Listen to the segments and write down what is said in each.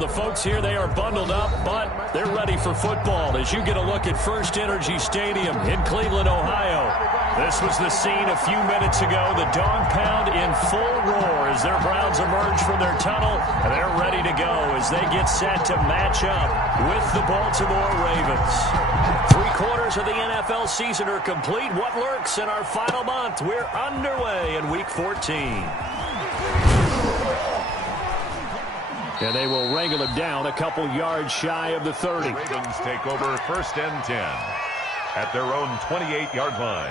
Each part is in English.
The folks here, they are bundled up, but they're ready for football as you get a look at First Energy Stadium in Cleveland, Ohio. This was the scene a few minutes ago. The dog pound in full roar as their Browns emerge from their tunnel. And they're ready to go as they get set to match up with the Baltimore Ravens. 3/4 of the NFL season are complete. What lurks in our final month? We're underway in Week 14. And they will wrangle it down a couple yards shy of the 30. The Ravens take over 1st and 10 at their own 28-yard line.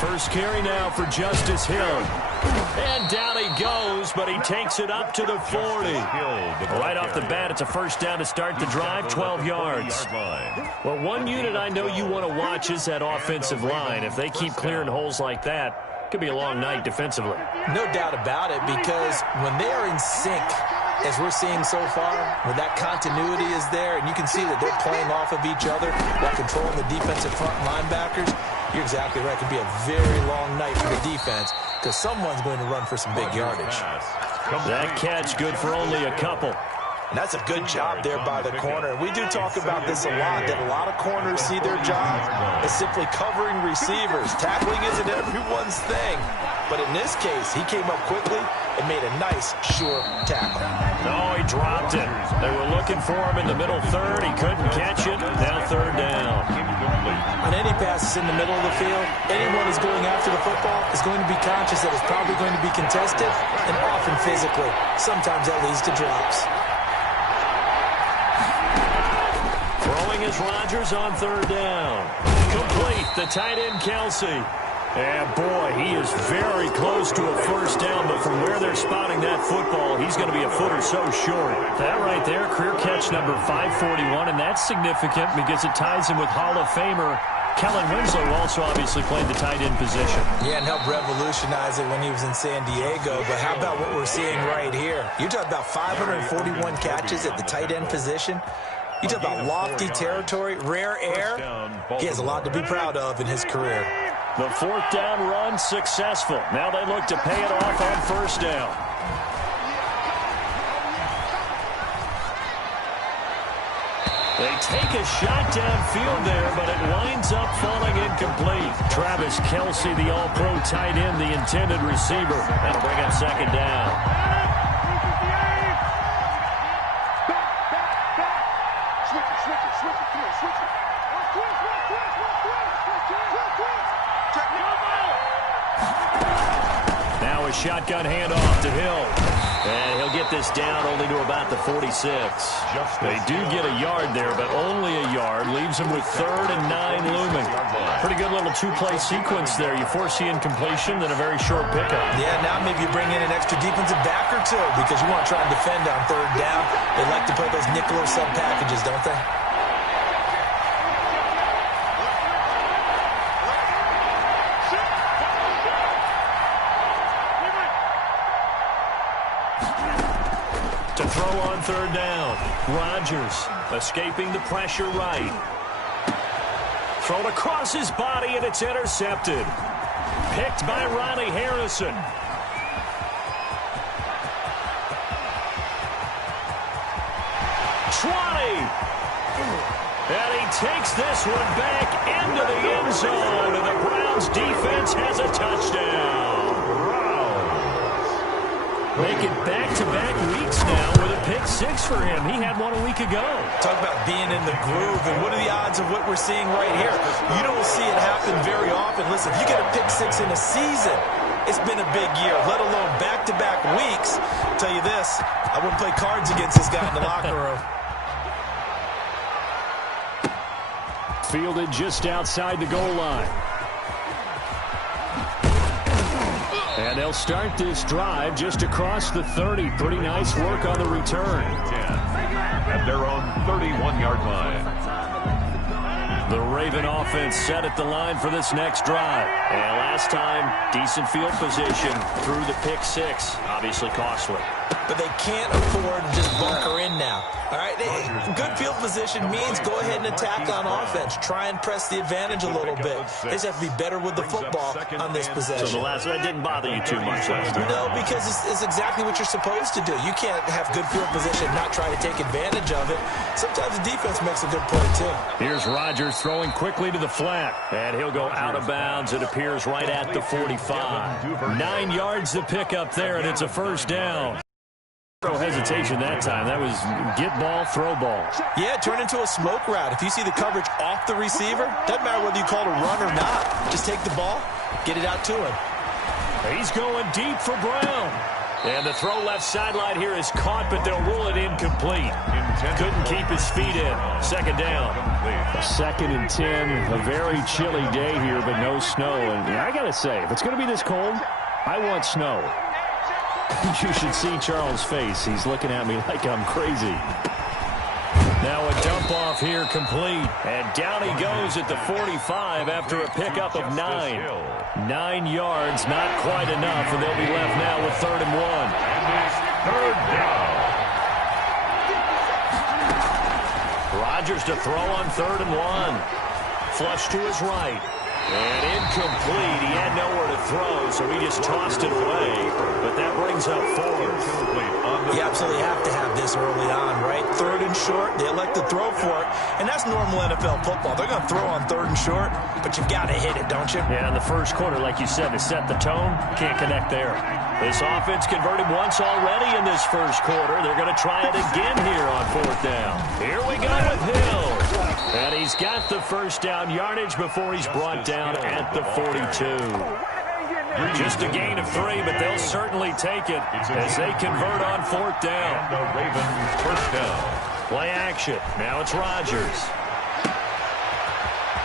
First carry now for Justice Hill. And down he goes, but he takes it up to the 40. Right off the bat, it's a first down to start the drive, 12 yards. Well, one unit I know you want to watch is that offensive line. If they keep clearing holes like that, it could be a long night defensively. No doubt about it, because when they are in sync, as we're seeing so far, when that continuity is there, and you can see that they're playing off of each other while controlling the defensive front linebackers, you're exactly right. It could be a very long night for the defense because someone's going to run for some big yardage. That catch good for only a couple. And that's a good job there by the corner. We do talk about this a lot, that a lot of corners see their job as simply covering receivers. Tackling isn't everyone's thing. But in this case, he came up quickly and made a nice, sure tackle. Oh, he dropped it. They were looking for him in the middle third. He couldn't catch it. Now 3rd down. On any passes in the middle of the field, anyone who's going after the football is going to be conscious that it's probably going to be contested, and often physically. Sometimes that leads to drops. Throwing is Rodgers on 3rd down. Complete, the tight end Kelsey. And boy, he is very close to a first down, but from where they're spotting that football, he's going to be a foot or so short. That right there, career catch number 541, and that's significant because it ties him with Hall of Famer Kellen Winslow, who also obviously played the tight end position. Yeah, and helped revolutionize it when he was in San Diego. But how about what we're seeing right here? You're talking about 541 catches at the tight end position. You talk about lofty territory, rare air. He has a lot to be proud of in his career. The 4th down run successful. Now they look to pay it off on 1st down. They take a shot downfield there, but it winds up falling incomplete. Travis Kelce, the all-pro tight end, the intended receiver. That'll bring up 2nd down. Now a shotgun handoff to Hill. And he'll get this down only to about the 46. They do get a yard there, but only a yard. Leaves him with 3rd and 9 looming. Pretty good little two-play sequence there. You force the incompletion, then a very short pickup. Yeah, now maybe you bring in an extra defensive back or two because you want to try and defend on 3rd down. They like to play those nickel or sub packages, don't they? To throw on 3rd down. Rodgers escaping the pressure right. Thrown across his body, and it's intercepted. Picked by Ronnie Harrison. And he takes this one back into the end zone, and the Browns defense has a touchdown. Making back-to-back weeks now with a pick 6 for him. He had one a week ago. Talk about being in the groove, and what are the odds of what we're seeing right here? You don't see it happen very often. Listen, if you get a pick 6 in a season, it's been a big year, let alone back-to-back weeks. I'll tell you this, I wouldn't play cards against this guy in the locker room. Fielded just outside the goal line. And they'll start this drive just across the 30. Pretty nice work on the return. 10 at their own 31-yard line. The Raven offense set at the line for this next drive. And last time, decent field position through the pick six. Obviously costly. But they can't afford to just bunker in now. All right, good field position means go ahead and attack on offense. Try and press the advantage a little bit. They just have to be better with the football on this possession. So that didn't bother you too much last time? No, because it's exactly what you're supposed to do. You can't have good field position and not try to take advantage of it. Sometimes the defense makes a good play, too. Here's Rodgers throwing quickly to the flat. And he'll go out of bounds. It appears right at the 45. 9 yards to pick up there, and it's a first down. No hesitation that time. That was get ball, throw ball. Yeah, turn into a smoke route. If you see the coverage off the receiver, doesn't matter whether you call it a run or not. Just take the ball, get it out to him. He's going deep for Brown. And the throw left sideline here is caught, but they'll rule it incomplete. Couldn't keep his feet in. Second down. 2nd and 10. A very chilly day here, but no snow. And I got to say, if it's going to be this cold, I want snow. You should see Charles' face. He's looking at me like I'm crazy. Now a dump off here complete. And down he goes at the 45 after a pickup of 9. 9 yards, not quite enough, and they'll be left now with 3rd and 1. Third down. Rodgers to throw on 3rd and 1. Flush to his right. And incomplete. He had nowhere to throw, so he just tossed it away. But that brings up 4th. You absolutely have to have this early on, right? 3rd and short, they elect to throw for it. And that's normal NFL football. They're going to throw on 3rd and short, but you've got to hit it, don't you? Yeah, in the first quarter, like you said, to set the tone, can't connect there. This offense converted once already in this first quarter. They're going to try it again here on 4th down. Here we go with Hill. And he's got the first down yardage before he's brought down at the 42. Just a gain of 3, but they'll certainly take it as they convert on 4th down. And the Ravens first down. Play action. Now it's Rodgers.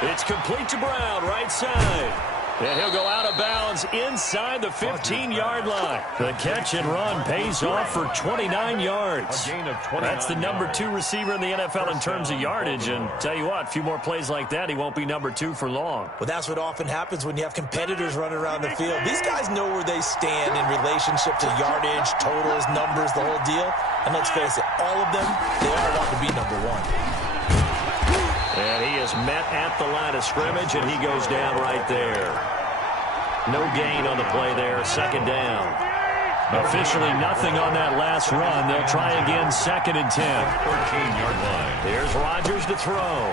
It's complete to Brown, right side. And he'll go out of bounds inside the 15-yard line. The catch and run pays off for 29 yards. That's the number 2 receiver in the NFL in terms of yardage. And tell you what, a few more plays like that, he won't be number 2 for long. Well, that's what often happens when you have competitors running around the field. These guys know where they stand in relationship to yardage, totals, numbers, the whole deal. And let's face it, all of them, they all want to be number 1. And he is met at the line of scrimmage, and he goes down right there. No gain on the play there, 2nd down. Officially nothing on that last run. They'll try again, 2nd and 10. 14-yard line. Here's Rodgers to throw.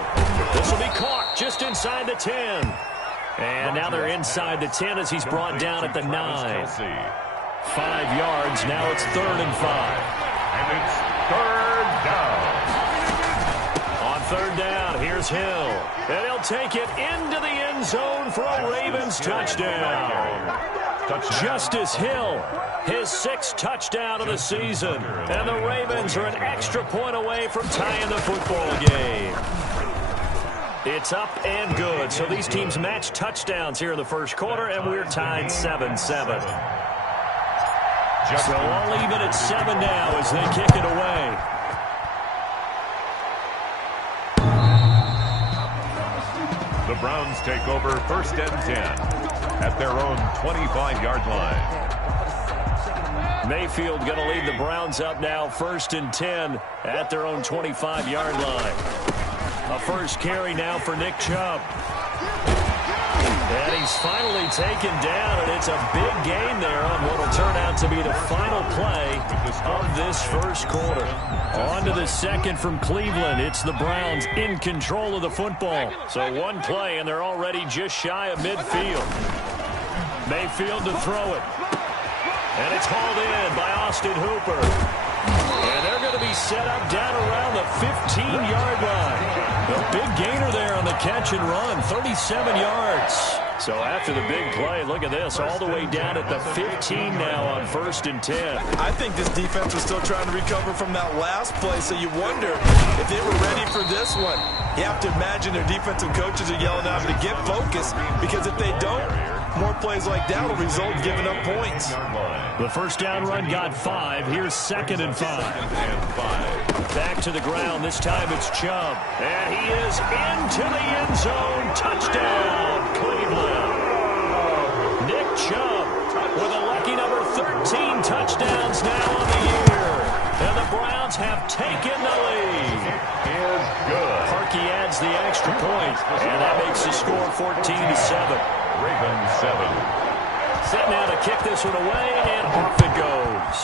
This will be caught just inside the 10. And now they're inside the 10 as he's brought down at the 9. 5 yards, now it's 3rd and 5. And it's 3rd down. 3rd down, here's Hill. And he'll take it into the end zone for a Ravens touchdown. Justice Hill, his 6th touchdown of the season. And the Ravens are an extra point away from tying the football game. It's up and good. So these teams match touchdowns here in the first quarter, and we're tied 7-7. So all even at 7 now as they kick it away. The Browns take over 1st and 10 at their own 25-yard line. Mayfield going to lead the Browns up now 1st and 10 at their own 25-yard line. A first carry now for Nick Chubb. And he's finally taken down, and it's a big gain there on what will turn out to be the final play of this first quarter. On to the 2nd from Cleveland. It's the Browns in control of the football. So 1 play, and they're already just shy of midfield. Mayfield to throw it. And it's hauled in by Austin Hooper. And they're going to be set up down around the 15-yard line. A big gainer there on the catch and run, 37 yards. So after the big play, look at this, all the way down at the 15 now on 1st and 10. I think this defense was still trying to recover from that last play, so you wonder if they were ready for this one. You have to imagine their defensive coaches are yelling at them to get focused, because if they don't, More plays like that will result in giving up points. The first down run got 5. Here's 2nd and 5. Back to the ground. This time it's Chubb. And he is into the end zone. Touchdown, Cleveland. Nick Chubb with a lucky number 13 touchdowns now on the year. And the Browns have taken the lead. Parkey adds the extra point, and that makes the score 14-7. Ravens 7. Set now to kick this one away, and off it goes.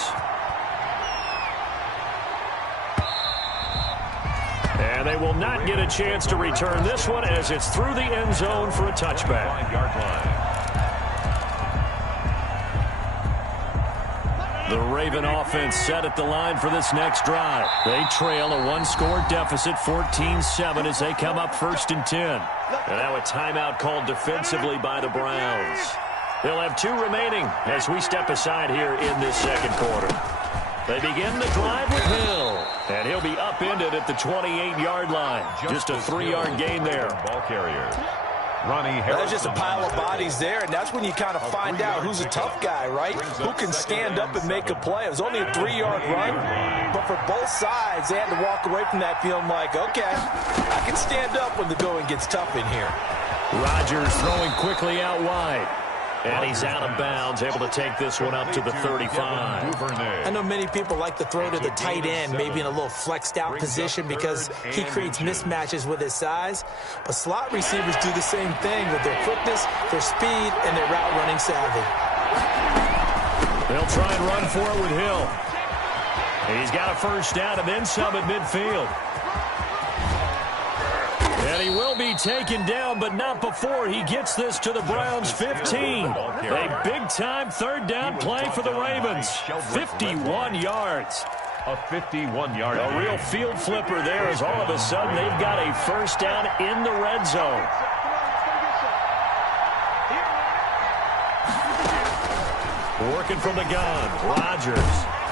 And they will not get a chance to return this one as it's through the end zone for a touchback. 5-yard line. The Raven offense set at the line for this next drive. They trail a one-score deficit, 14-7, as they come up 1st and 10. And now a timeout called defensively by the Browns. They'll have 2 remaining as we step aside here in this second quarter. They begin the drive with Hill, and he'll be upended at the 28-yard line. Just a 3-yard gain there. Ball carrier. Ronnie There's just a pile of bodies there, and that's when you kind of find out who's a tough guy, right? Who can stand up and make a play. It was only a 3-yard run, but for both sides, they had to walk away from that feeling like, okay, I can stand up when the going gets tough in here. Rodgers throwing quickly out wide. And he's out of bounds, able to take this one up to the 35. I know many people like to throw to the tight end, maybe in a little flexed out position because he creates mismatches with his size. But slot receivers do the same thing with their quickness, their speed, and their route running savvy. They'll try and run for it with Hill. And he's got a first down and then some at midfield. And he will be taken down, but not before he gets this to the Browns' 15. A big-time 3rd down play for the Ravens. 51 yards. A 51-yard. A real field flipper there as all of a sudden they've got a first down in the red zone. Working from the gun. Rodgers.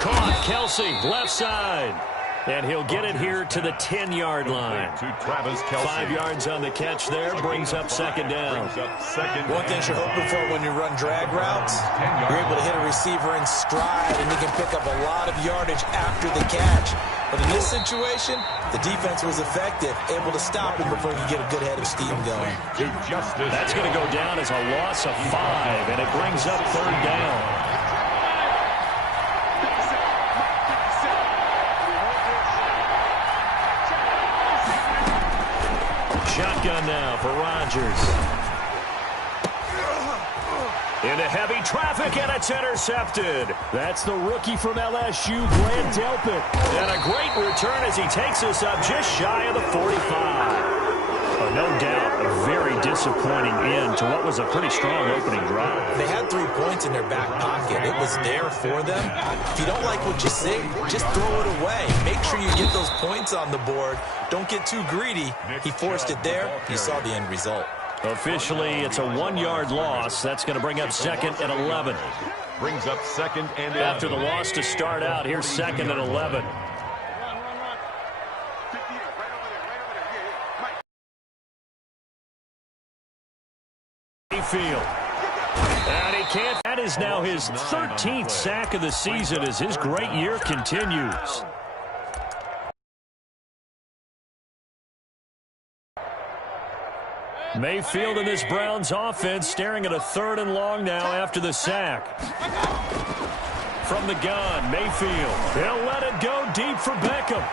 Caught. Kelsey, left side. And he'll get it here to the 10-yard line. To Travis Kelsey. 5 yards on the catch there. Brings up 2nd down. One thing you're hoping for when you run drag routes, you're able to hit a receiver in stride, and you can pick up a lot of yardage after the catch. But in this situation, the defense was effective, able to stop him before he could get a good head of steam going. That's going to go down as a loss of 5, and it brings up 3rd down. Shotgun now for Rodgers. Into heavy traffic, and it's intercepted. That's the rookie from LSU, Grant Delpit. And a great return as he takes us up just shy of the 45. No doubt, a very disappointing end to what was a pretty strong opening drive. They had 3 points in their back pocket. It was there for them. If you don't like what you see, just throw it away. Make sure you get those points on the board. Don't get too greedy. He forced it there. You saw the end result. Officially, it's a 1-yard loss. That's going to bring up 2nd and 11. Brings up 2nd and 11. After the loss to start out, here's 2nd and 11. Mayfield. And he can't. That is now his 13th sack of the season as his great year continues. Mayfield and this Browns offense staring at a 3rd and long now after the sack. From the gun, Mayfield. He'll let it go deep for Beckham.